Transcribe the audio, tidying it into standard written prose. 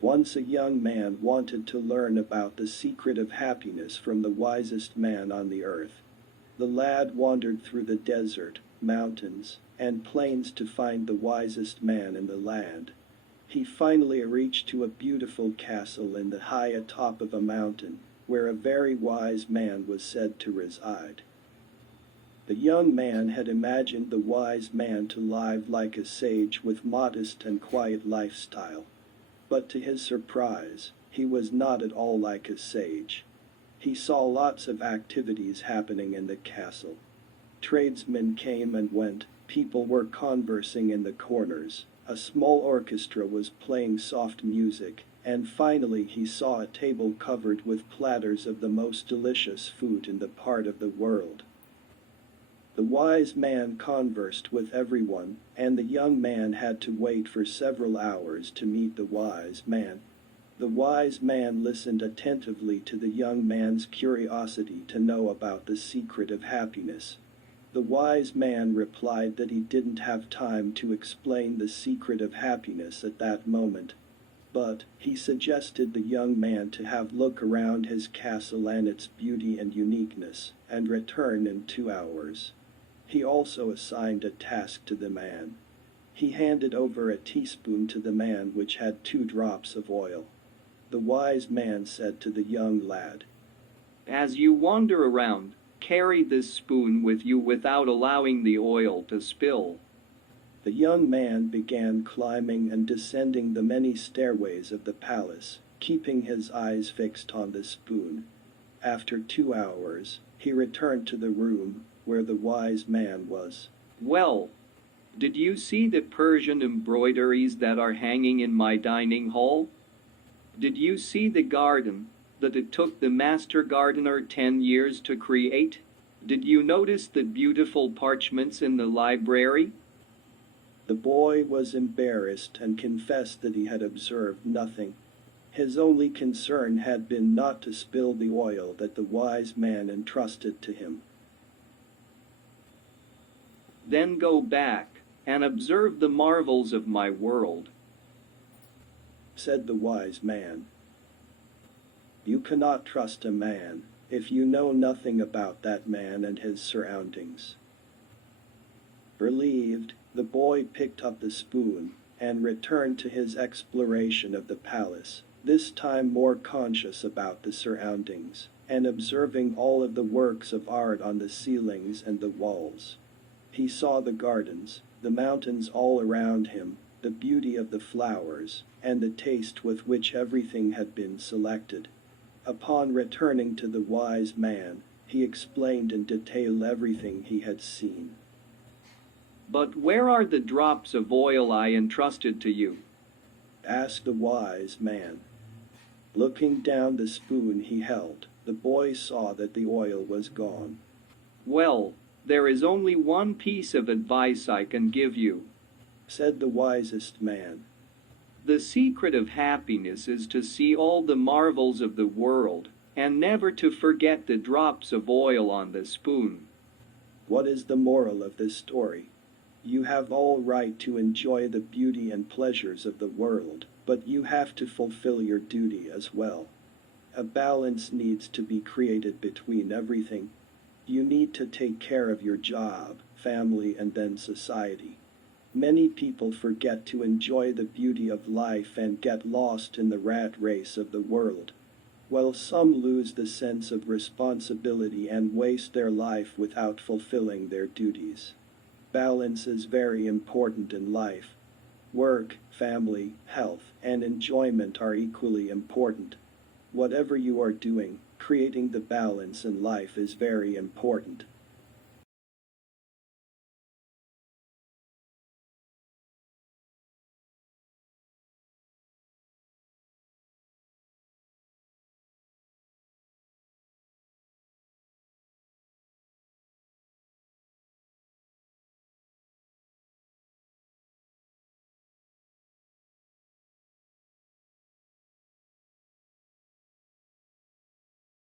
Once a young man wanted to learn about the secret of happiness from the wisest man on the earth. The lad wandered through the desert, mountains, and plains to find the wisest man in the land. He finally reached to a beautiful castle in the high atop of a mountain, where a very wise man was said to reside. The young man had imagined the wise man to live like a sage with modest and quiet lifestyle. But to his surprise, he was not at all like a sage. He saw lots of activities happening in the castle. Tradesmen came and went, people were conversing in the corners, a small orchestra was playing soft music, and finally he saw a table covered with platters of the most delicious food in the part of the world. The wise man conversed with everyone, and the young man had to wait for several hours to meet the wise man. The wise man listened attentively to the young man's curiosity to know about the secret of happiness. The wise man replied that he didn't have time to explain the secret of happiness at that moment, but he suggested the young man to have a look around his castle and its beauty and uniqueness, and return in 2 hours. He also assigned a task to the man. He handed over a teaspoon to the man which had 2 drops of oil. The wise man said to the young lad, "As you wander around, carry this spoon with you without allowing the oil to spill." The young man began climbing and descending the many stairways of the palace, keeping his eyes fixed on the spoon. After 2 hours, he returned to the room where the wise man was. "Well, did you see the Persian embroideries that are hanging in my dining hall? Did you see the garden that it took the master gardener 10 years to create? Did you notice the beautiful parchments in the library?" The boy was embarrassed and confessed that he had observed nothing. His only concern had been not to spill the oil that the wise man entrusted to him. "Then go back and observe the marvels of my world," said the wise man. You cannot trust a man if you know nothing about that man and his surroundings. Relieved, the boy picked up the spoon and returned to his exploration of the palace, this time more conscious about the surroundings, and observing all of the works of art on the ceilings and the walls. He saw the gardens, the mountains all around him, the beauty of the flowers, and the taste with which everything had been selected. Upon returning to the wise man, he explained in detail everything he had seen. "But where are the drops of oil I entrusted to you?" asked the wise man. Looking down the spoon he held, the boy saw that the oil was gone. "Well, there is only one piece of advice I can give you," said the wisest man. "The secret of happiness is to see all the marvels of the world, and never to forget the drops of oil on the spoon." What is the moral of this story? You have all right to enjoy the beauty and pleasures of the world, but you have to fulfill your duty as well. A balance needs to be created between everything. You need to take care of your job, family, and then society. Many people forget to enjoy the beauty of life and get lost in the rat race of the world, while some lose the sense of responsibility and waste their life without fulfilling their duties. Balance is very important in life. Work, family, health, and enjoyment are equally important. Whatever you are doing, creating the balance in life is very important.